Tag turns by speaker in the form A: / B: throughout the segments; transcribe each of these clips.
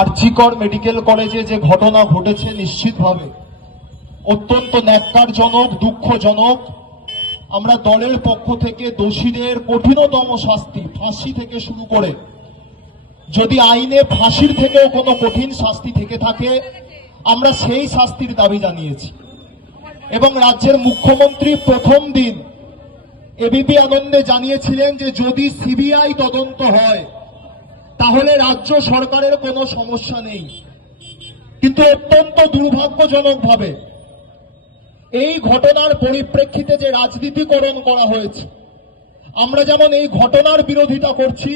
A: RG Kar medical কলেজে যে ঘটনা ঘটেছে নিশ্চিতভাবে অত্যন্ত ন্যাক্কারজনক, দুঃখজনক। আমরা দলের পক্ষ থেকে দোষীদের কঠিনতম শাস্তি, ফাঁসি থেকে শুরু করে যদি আইনে ফাঁসির থেকেও কোনো কঠিন শাস্তি থেকে থাকে, আমরা সেই শাস্তির দাবি জানিয়েছি। এবং রাজ্যের মুখ্যমন্ত্রী প্রথম দিন এবিপি আনন্দে জানিয়েছিলেন যে যদি সিবিআই তদন্ত হয় তাহলে রাজ্য সরকারের কোনো সমস্যা নেই। কিন্তু অত্যন্ত দুর্ভাগ্যজনকভাবে এই ঘটনার পরিপ্রেক্ষিতে যে রাজনীতিকরণ করা হয়েছে, আমরা যেমন এই ঘটনার বিরোধিতা করছি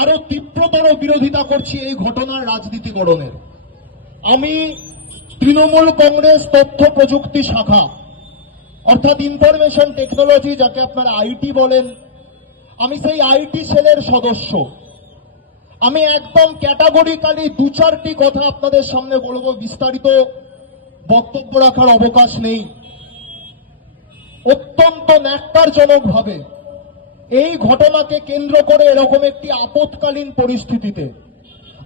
A: আরও তীব্রতর বিরোধিতা করছি এই ঘটনার রাজনীতিকরণের। আমি তৃণমূল কংগ্রেস তথ্য প্রযুক্তি শাখা, অর্থাৎ ইনফরমেশন টেকনোলজি, যাকে আপনারা আইটি বলেন, আমি সেই আইটি সেলের সদস্য। আমি একদম ক্যাটাগরিক্যালি দু চারটি কথা আপনাদের সামনে বলব, বিস্তারিত বক্তব্য রাখার অবকাশ নেই। অত্যন্ত ন্যাক্কারজনক ভাবে এই ঘটনাকে কেন্দ্র করে এরকম একটি আপৎকালীন পরিস্থিতিতে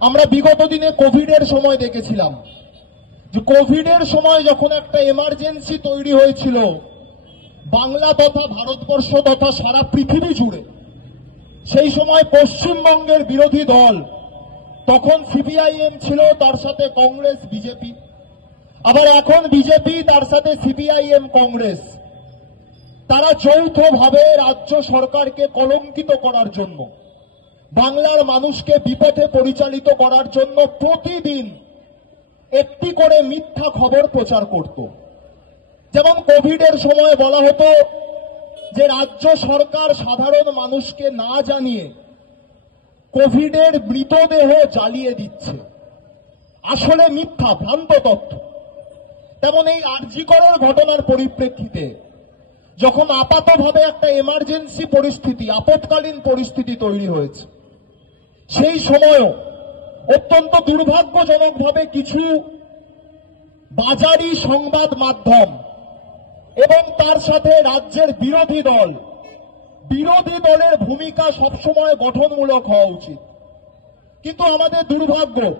A: আমরা বিগত দিনে কোভিডের সময় দেখেছিলাম। যে কোভিডের সময় যখন একটা এমার্জেন্সি তৈরি হয়েছিল, বাংলা তথা ভারতবর্ষ তথা সারা পৃথিবী জুড়ে সেই সময় পশ্চিমবঙ্গের বিরোধী দল, তখন সিপিআইএম ছিল, তার সাথে কংগ্রেস, বিজেপি। আবার এখন বিজেপি, তার সাথে সিপিআইএম, কংগ্রেস। তারা যৌথভাবে রাজ্য সরকারকে কলঙ্কিত করার জন্য, বাংলার মানুষকে বিপথে পরিচালিত করার জন্য প্রতিদিন একটি করে মিথ্যা খবর প্রচার করত। যেমন কোভিডের সময় বলা হতো যে রাজ্য সরকার সাধারণ মানুষকে না জানিয়ে কোভিডের মৃতদেহ জ্বালিয়ে দিচ্ছে। আসলে মিথ্যা, ভ্রান্ত তথ্য। তেমন এই আর্জিকরের ঘটনার পরিপ্রেক্ষিতে যখন আপাতভাবে একটা এমার্জেন্সি পরিস্থিতি, আপৎকালীন পরিস্থিতি তৈরি হয়েছে, সেই সময়ও অত্যন্ত দুর্ভাগ্যজনকভাবে কিছু বাজারি সংবাদ মাধ্যম এবং তার সাথে রাজ্যের বিরোধী দল। বিরোধী দলের ভূমিকা সবসময় গঠনমূলক হওয়া উচিত। কিন্তু আমাদের দুর্ভাগ্য,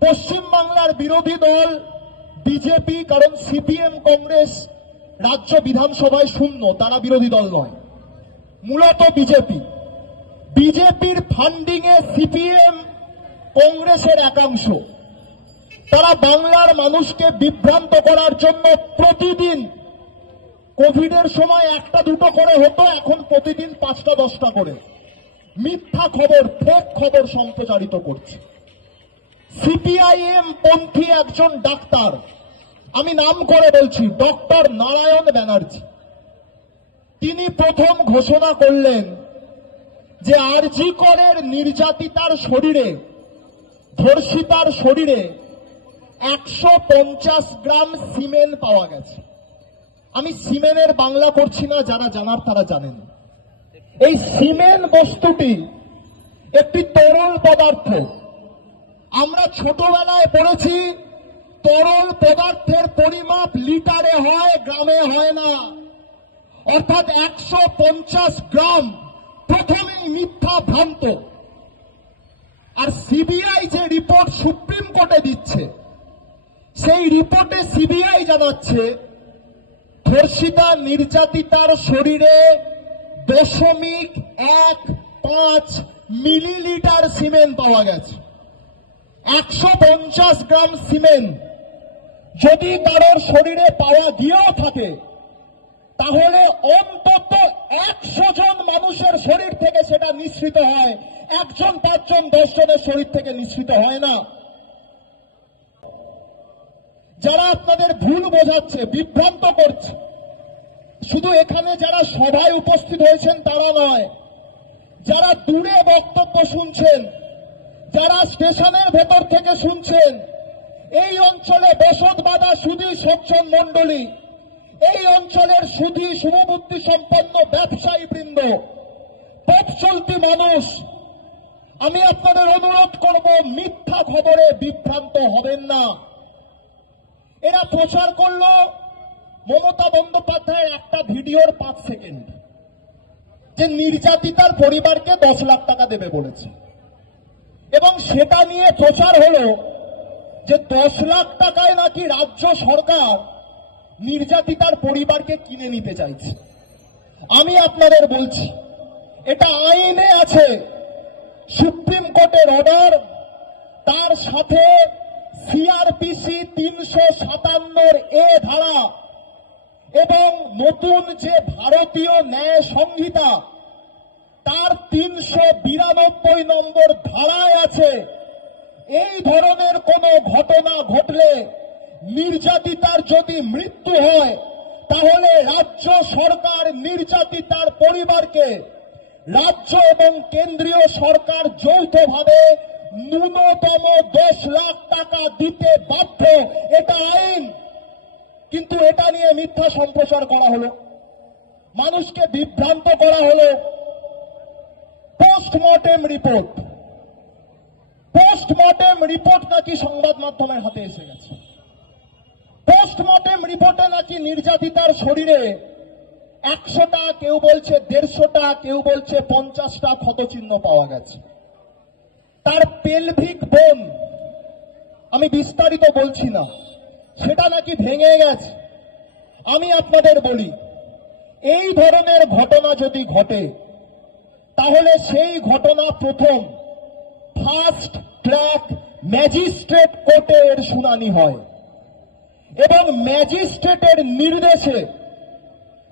A: পশ্চিমবাংলার বিরোধী দল বিজেপি কারণ সিপিএম কংগ্রেস রাজ্য বিধানসভায় শূন্য, তারা বিরোধী দল নয়। মূলত বিজেপি। বিজেপির ফান্ডিং এ সিপিএম কংগ্রেসের একাংশ। তারা বাংলার মানুষকে বিভ্রান্ত করার জন্য প্রতিদিন কোভিডের সময় একটা দুটো করে হতো, এখন প্রতিদিন পাঁচটা, দশটা করে। মিথ্যা খবর ফেক খবর সম্প্রচারিত করছে। সিপিআইএম পন্থী একজন ডাক্তার, আমি নাম করে বলছি, ডক্টর নারায়ণ ব্যানার্জি। তিনি প্রথম ঘোষণা করলেন যে আরজি করের নির্যাতিতার শরীরে, ধর্ষিতার শরীরে একশো পঞ্চাশ গ্রাম সিমেন্ট পাওয়া গেছে। আমি সিমেনের বাংলা করছি না, যারা জানার তারা জানেন। এই সিমেন বস্তুটি একটি তরল পদার্থ। আমরা ছোটবেলায় পড়েছি, তরল পদার্থের পরিমাপ লিটারে হয়, গ্রামে হয় না। অর্থাৎ একশো পঞ্চাশ গ্রাম প্রথমেই মিথ্যা ভ্রান্ত। আর সিবিআই যে রিপোর্ট সুপ্রিম কোর্টে দিচ্ছে, সেই রিপোর্টে সিবিআই জানাচ্ছে ধর্ষিতা নির্যাতিতার শরীরে দশমিক এক পাঁচ মিলিলিটার সিমেন্ট পাওয়া গেছে। একশো পঞ্চাশ গ্রাম সিমেন্ট। যদি কারোর শরীরে পাওয়া গিয়েও থাকে, তাহলে অন্তত একশো জন মানুষের শরীর থেকে সেটা নিঃসৃত হয়। একজন, পাঁচজন দশ জনের শরীর থেকে নিঃসৃত হয় না। যারা আপনাদের ভুল বোঝাচ্ছে, বিভ্রান্ত করছে, শুধু এখানে যারা সভায় উপস্থিত হয়েছেন তারা নয়, যারা দূরে বক্তব্য শুনছেন, যারা স্টেশনের ভেতর থেকে শুনছেন, এই অঞ্চলে বসত বাঁধা সুধী সজ্জন মন্ডলী এই অঞ্চলের সুধী শুভবুদ্ধি সম্পন্ন ব্যবসায়ী বৃন্দ, পথ চলতি মানুষ, আমি আপনাদের অনুরোধ করব, মিথ্যা খবরে বিভ্রান্ত হবেন না। এরা প্রচার করল মমতা বন্দ্যোপাধ্যায়ের একটা ভিডিওর পাঁচ সেকেন্ড, যে নির্যাতিতার পরিবারকে দশ লাখ টাকা দেবে বলেছে। এবং সেটা নিয়ে প্রচার হলো যে দশ লাখ টাকায় নাকি রাজ্য সরকার নির্যাতিতার পরিবারকে কিনে নিতে চাইছে। আমি আপনাদের বলছি, এটা আইনে আছে, সুপ্রিম কোর্টের অর্ডার তার সাথে সিআরপিসি তিনশো সাতান্নর এ ধারা এবং নতুন যে ভারতীয় ন্যায় সংহিতা, তার তিনশো বিরানব্বই নম্বর ধারায় আছে, এই ধরনের কোনো ঘটনা ঘটলে নির্যাতিতার যদি মৃত্যু হয়, তাহলে রাজ্য সরকার নির্যাতিতার পরিবারকে রাজ্য এবং কেন্দ্রীয় সরকার যৌথভাবে ন্যূনতম দশ লাখ টাকা দিতে বাধ্য, এটা আইন। কিন্তু এটা নিয়ে মিথ্যা সম্প্রচার করা হলো। মানুষকে বিভ্রান্ত করা হলো। Postmortem report. পোস্টমর্টেম রিপোর্ট নাকি সংবাদ মাধ্যমের হাতে এসে গেছে? পোস্টমর্টেম রিপোর্টে নাকি নির্যাতিতার শরীরে একশোটা, কেউ বলছে দেড়শোটা, কেউ বলছে পঞ্চাশটা ক্ষতচিহ্ন পাওয়া গেছে। তার পেলভিক বোন আমি বিস্তারিত বলছি না। সেটা নাকি ভেঙে গেছে। আমি আপনাদের বলি, এই ধরনের ঘটনা যদি ঘটে, তাহলে সেই ঘটনা প্রথম ফার্স্ট ট্র্যাক ম্যাজিস্ট্রেট কোর্টে এর শুনানি হয়। এবং ম্যাজিস্ট্রেটের নির্দেশে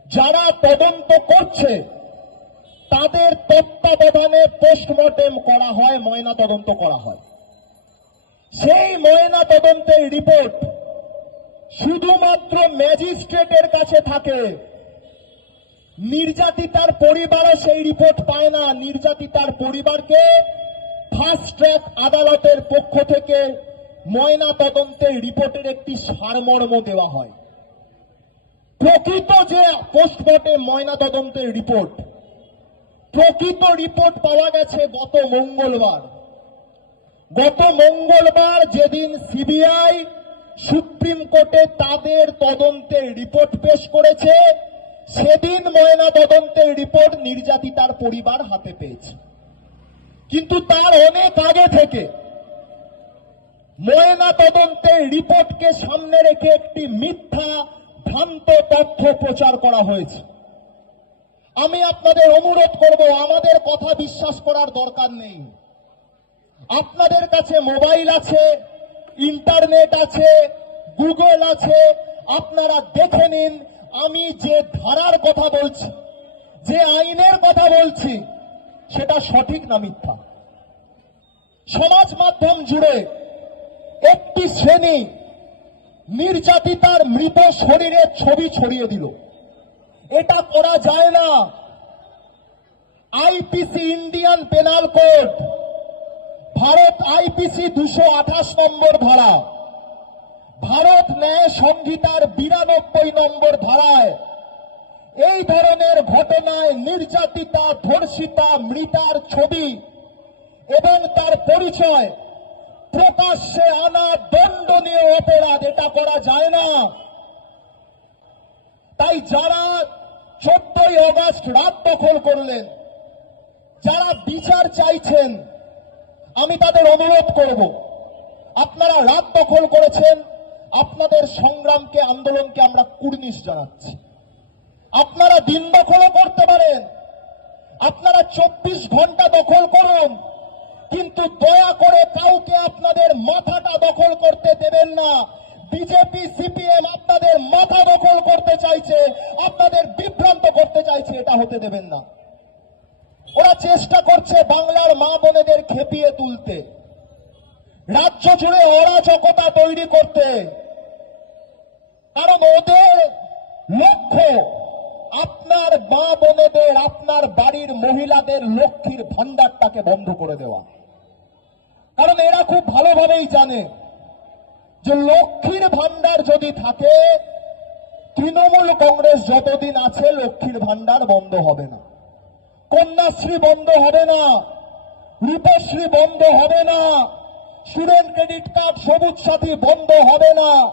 A: যারা তদন্ত করছে তাদের তত্ত্বাবধানে পোস্টমর্টেম করা হয়, ময়না তদন্ত করা হয়। সেই ময়না তদন্তের রিপোর্ট শুধুমাত্র ম্যাজিস্ট্রেটের কাছে থাকে। নির্যাতিতার পরিবারও সেই রিপোর্ট পায় না। নির্যাতিতার পরিবারকে ফার্স্ট ট্র্যাক আদালতের পক্ষ থেকে ময়না তদন্তের রিপোর্টের একটি সারমর্ম দেওয়া হয়। প্রকৃত যে পোস্টমর্টেম ময়না তদন্তের রিপোর্ট প্রকৃত রিপোর্ট পাওয়া গেছে গত মঙ্গলবার। গত মঙ্গলবার যেদিন সিবিআই সুপ্রিম কোর্টে তাদের তদন্তের রিপোর্ট পেশ করেছে, সেদিন ময়না তদন্তের রিপোর্ট নির্যাতিতার পরিবার হাতে পেয়েছে। কিন্তু তার অনেক আগে থেকে ময়না তদন্তের রিপোর্টকে সামনে রেখে একটি মিথ্যা, ভ্রান্ত তথ্য প্রচার করা হয়েছে। আমি আপনাদের অনুরোধ করব, আমাদের কথা বিশ্বাস করার দরকার নেই। আপনাদের কাছে মোবাইল আছে, ইন্টারনেট আছে, গুগল আছে, আপনারা দেখে নিন, আমি যে ধারার কথা বলছি, যে আইনের কথা বলছি, সেটা সঠিক না মিথ্যা? সমাজ মাধ্যম জুড়ে একটি শ্রেণি নির্যাতিতার মৃত শরীরের ছবি ছড়িয়ে দিল। এটা করা যায় না। IPC Indian penal code Bharat IPC দুশো আঠাশ নম্বর ধারা, ভারত ন্যায় সংহিতার বিরানব্বই নম্বর ধারায়, এই ধরনের ঘটনায় নির্যাতিতা, ধর্ষিতা, মৃতার ছবি এবং তার পরিচয় প্রকাশ্যে আনা দণ্ডনীয় অপরাধ, এটা করা যায় না। তাই যারা চোদ্দই অগস্ট রাত দখল করলেন। যারা বিচার চাইছেন, আমি তাদের অনুরোধ করব। আপনারা রাত দখল করেছেন, আপনাদের সংগ্রামকে, আন্দোলনকে আমরা কুর্নিশ জানাচ্ছি। আপনারা দিন দখলও করতে পারেন। আপনারা চব্বিশ ঘণ্টা দখল করুন। কিন্তু দয়া করে কাউকে আপনাদের মাথাটা দখল করতে দেবেন না। বিজেপি, সিপিএম আপনাদের মাথা দখল করতে চাইছে, আপনাদের বিভ্রান্ত করতে চাইছে, এটা হতে দেবেন না। ওরা চেষ্টা করছে বাংলার মা বোনেদের খেপিয়ে তুলতে। রাজ্য জুড়ে অরাজকতা তৈরি করতে। কারণ ওদের লক্ষ্য আপনার মা বোনেদের, আপনার বাড়ির মহিলাদের লক্ষ্মীর ভান্ডারটাকে বন্ধ করে দেওয়া। কারণ এরা খুব ভালোভাবেই জানে যে লক্ষ্মীর ভান্ডার যদি থাকে, তৃণমূল কংগ্রেস যতদিন আছে, লক্ষ্মীর ভান্ডার বন্ধ হবে না। কন্যাশ্রী বন্ধ হবে না। রূপশ্রী বন্ধ হবে না। স্টুডেন্ট ক্রেডিট কার্ড সবুজ সাথী বন্ধ হবে না।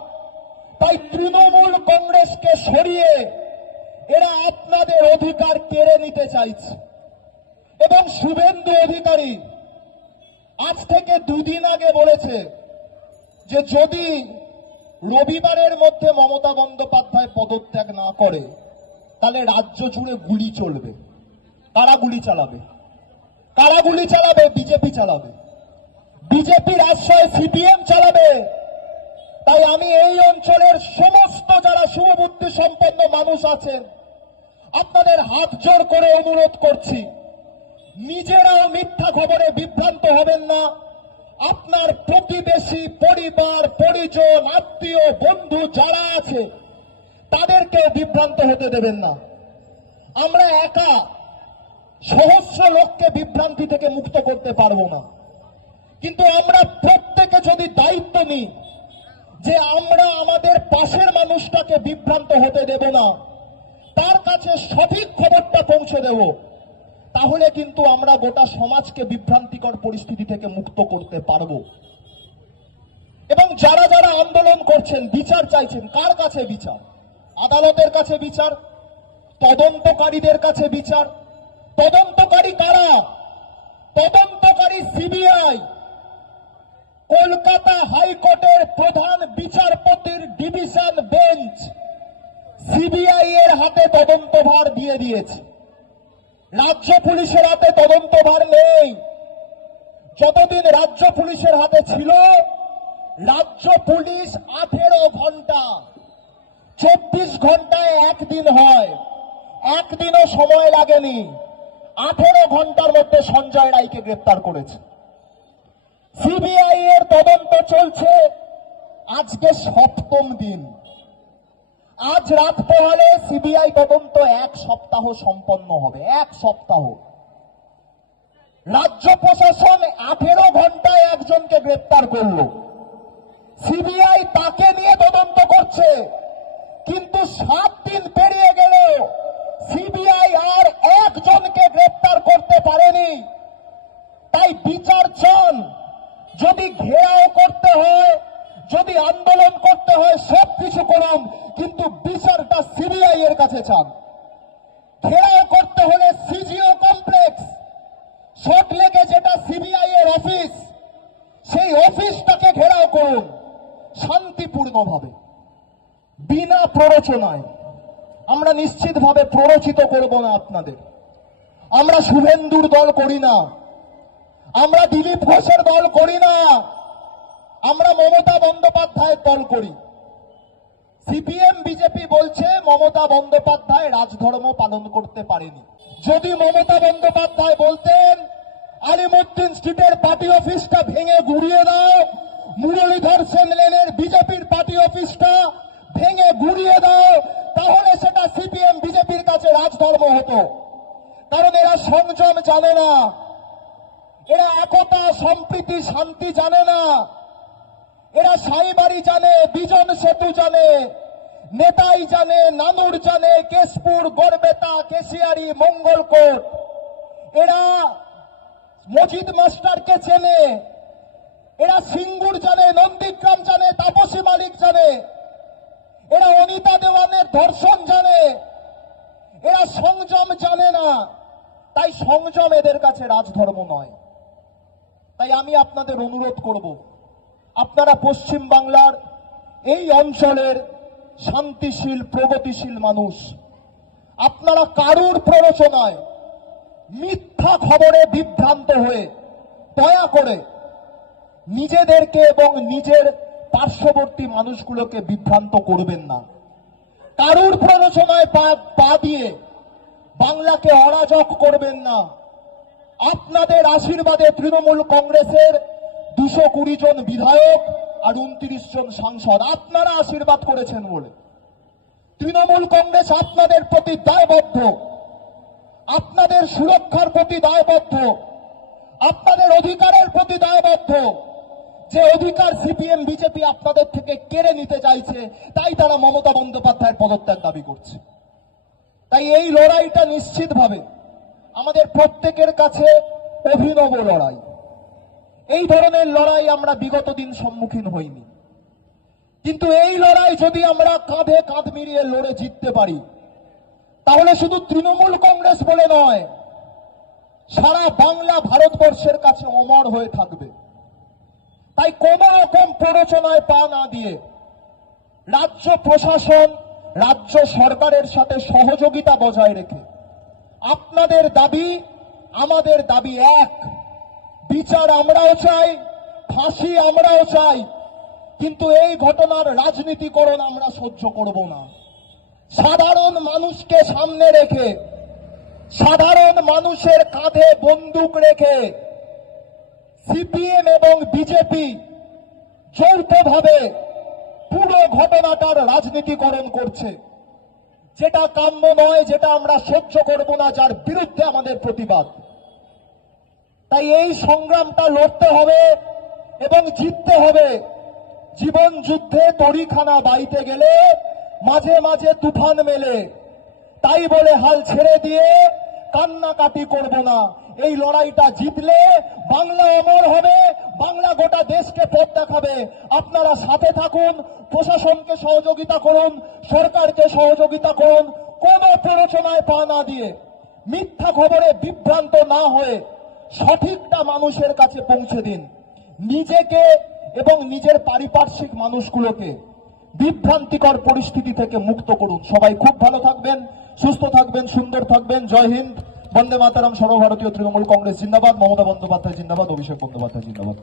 A: তাই তৃণমূল কংগ্রেসকে সরিয়ে এরা আপনাদের অধিকার কেড়ে নিতে চাইছে। এবং শুভেন্দু অধিকারী আজ থেকে দুদিন আগে বলেছে যে যদি রবিবারের মধ্যে মমতা বন্দ্যোপাধ্যায় পদত্যাগ না করে, তাহলে রাজ্য জুড়ে গুলি চলবে। কারা গুলি চালাবে? কারা গুলি চালাবে? বিজেপি চালাবে। বিজেপির আশ্রয় সিপিএম চালাবে। তাই আমি এই অঞ্চলের সমস্ত যারা শুভবুদ্ধি সম্পন্ন মানুষ আছেন, আপনাদের হাত জোর করে অনুরোধ করছি, নিজেরাও মিথ্যা খবরে বিভ্রান্ত হবেন না। আপনার প্রতিবেশী পরিবার, পরিজন, আত্মীয়, বন্ধু যারা আছে তাদেরকে বিভ্রান্ত হতে দেবেন না। আমরা একা সহস্র লোককে বিভ্রান্তি থেকে মুক্ত করতে পারব না। কিন্তু আমরা প্রত্যেকে যদি দায়িত্ব নিই যে আমরা আমাদের পাশের মানুষটাকে বিভ্রান্ত হতে দেব না, তার কাছে সঠিক খবরটা পৌঁছে দেব। তাহলে কিন্তু আমরা গোটা সমাজকে বিভ্রান্তিকর পরিস্থিতি থেকে মুক্ত করতে পারব। এবং যারা যারা আন্দোলন করছেন, বিচার চাইছেন, কার কাছে বিচার? আদালতের কাছে বিচার? তদন্তকারীদের কাছে বিচার? তদন্তকারী কারা? তদন্তকারী সিবিআই। কলকাতা হাইকোর্টের প্রধান বিচারপতির ডিভিশন বেঞ্চ সিবিআই এর হাতে তদন্তভার দিয়ে দিয়েছে। রাজ্য পুলিশের হাতে তদন্তভার নেই। যতদিন রাজ্য পুলিশের হাতে ছিল, রাজ্য পুলিশ আঠেরো ঘণ্টা, চব্বিশ ঘন্টায় একদিন হয়। একদিনও সময় লাগেনি। আঠেরো ঘণ্টার মধ্যে সঞ্জয় রায়কে গ্রেপ্তার করেছে। সিবিআই এর তদন্ত চলছে। আজকে সপ্তম দিন। আজ রাত পোহালে সিবিআই তদন্ত এক সপ্তাহ সম্পন্ন হবে, এক সপ্তাহ। রাজ্য প্রশাসন আঠেরো ঘন্টায় একজনকে গ্রেপ্তার করল। সিবিআই তাকে নিয়ে তদন্ত করছে, কিন্তু সাত দিন পেরিয়ে গেল, সিবিআই আর একজনকে গ্রেপ্তার করতে পারেনি। তাই বিচার চান, যদি ঘেরাও করতে হয় যদি আন্দোলন করতে হয়, সব কিছু করুন, কিন্তু বিচারটা সিবিআই এর কাছে চান। ঘেরাও করতে হলে সিজিও কমপ্লেক্স লেগে যেটা সিবিআই এর অফিস সেই অফিসটাকে ঘেরাও করুন, শান্তিপূর্ণভাবে, বিনা প্ররোচনায়। আমরা নিশ্চিতভাবে প্ররোচিত করব না আপনাদের। আমরা শুভেন্দুর দল করি না। আমরা দিলীপ ঘোষের দল করি না। আমরা মমতা বন্দ্যোপাধ্যায়ের দল করি। সিপিএম, বিজেপি বলছে মমতা বন্দ্যোপাধ্যায় রাজধর্ম পালন করতে পারেনি। যদি মমতা বন্দ্যোপাধ্যায় বলতেন, আলিমুদ্দিন স্ট্রিটের পার্টি অফিসটা ভেঙে গুড়িয়ে দাও, মুরলীধর সেন লেনের বিজেপির পার্টি অফিসটা ভেঙে গুড়িয়ে দাও, তাহলে সেটা সিপিএম, বিজেপির কাছে রাজধর্ম হতো। কারণ এরা সংযম জানে না। এরা একতা, সম্প্রীতি, শান্তি জানে না। এরা সাইবাড়ি জানে, বিজন সেতু জানে, নেতাই জানে, নানুর জানে, কেশপুর, গড়বেতা, কেশিয়ারি, মঙ্গলকোট। এরা মজিদ মাস্টারকে চেনে, এরা সিঙ্গুর জানে, নন্দীগ্রাম জানে, তাপসী মালিক জানে। এরা অনিতা দেওয়ানের ধর্ষণ জানে। এরা সংযম জানে না। তাই সংযম এদের কাছে রাজধর্ম নয়। তাই আমি আপনাদের অনুরোধ করব। আপনারা পশ্চিম বাংলার এই অঞ্চলের শান্তিশীল, প্রগতিশীল মানুষ। আপনারা কারুর প্ররোচনায় মিথ্যা খবরে বিভ্রান্ত হয়ে দয়া করে নিজেদেরকে এবং নিজের পার্শ্ববর্তী মানুষগুলোকে বিভ্রান্ত করবেন না। কারুর প্ররোচনায় পা দিয়ে বাংলাকে অরাজক করবেন না। আপনাদের আশীর্বাদে তৃণমূল কংগ্রেসের দুশো কুড়ি জন বিধায়ক আর উনত্রিশ জন সাংসদ। আপনারা আশীর্বাদ করেছেন বলে। তৃণমূল কংগ্রেস আপনাদের প্রতি দায়বদ্ধ। আপনাদের সুরক্ষার প্রতি দায়বদ্ধ। আপনাদের অধিকারের প্রতি দায়বদ্ধ। যে অধিকার সিপিএম, বিজেপি আপনাদের থেকে কেড়ে নিতে চাইছে, তাই তারা মমতা বন্দ্যোপাধ্যায়ের পদত্যাগ দাবি করছে। তাই এই লড়াইটা নিশ্চিতভাবে আমাদের প্রত্যেকের কাছে অভিনব লড়াই। এই ধরনের লড়াই আমরা বিগত দিন সম্মুখীন হইনি। কিন্তু এই লড়াই যদি আমরা কাঁধে কাঁধ মিলিয়ে লড়ে জিততে পারি, তাহলে শুধু তৃণমূল কংগ্রেস বলে নয়, সারা বাংলা ভারতবর্ষের কাছে অমর হয়ে থাকবে। তাই কোন রকম প্ররোচনায় পা না দিয়ে রাজ্য প্রশাসন, রাজ্য সরকারের সাথে সহযোগিতা বজায় রেখে, আপনাদের দাবি, আমাদের দাবি এক। বিচার আমরাও চাই, ফাঁসি আমরাও চাই, কিন্তু এই ঘটনার রাজনীতিকরণ আমরা সহ্য করব না। সাধারণ মানুষকে সামনে রেখে, সাধারণ মানুষের কাঁধে বন্দুক রেখে সিপিএম এবং বিজেপি যৌথভাবে পুরো ঘটনাটার রাজনীতিকরণ করছে। যেটা কাম্য নয় যেটা আমরা সহ্য করব না, যার বিরুদ্ধে আমাদের প্রতিবাদ। তাই এই সংগ্রামটা লড়তে হবে এবং জিততে হবে। জীবন যুদ্ধে তরিখানা বাইতে গেলে মাঝে মাঝে তুফান মেলে। তাই বলে হাল ছেড়ে দিয়ে কান্নাকাটি করব না। এই লড়াইটা জিতলে বাংলা অমর হবে, বাংলা গোটা দেশকে পথ দেখাবে। আপনারা সাথে থাকুন, প্রশাসনকে সহযোগিতা করুন, সরকারকে সহযোগিতা করুন, কোনো প্ররোচনায় পা না দিয়ে মিথ্যা খবরে বিভ্রান্ত না হয়ে সঠিকটা মানুষের কাছে পৌঁছে দিন। নিজেকে এবং নিজের পারিপার্শ্বিক মানুষগুলোকে বিভ্রান্তিকর পরিস্থিতি থেকে মুক্ত করুন। সবাই খুব ভালো থাকবেন, সুস্থ থাকবেন, সুন্দর থাকবেন। জয় হিন্দ, বন্দে মাতারাম, সর্বভারতীয় তৃণমূল কংগ্রেস জিন্দাবাদ, মমতা বন্দ্যোপাধ্যায় জিন্দাবাদ, অভিষেক বন্দ্যোপাধ্যায় জিন্দাবাদ।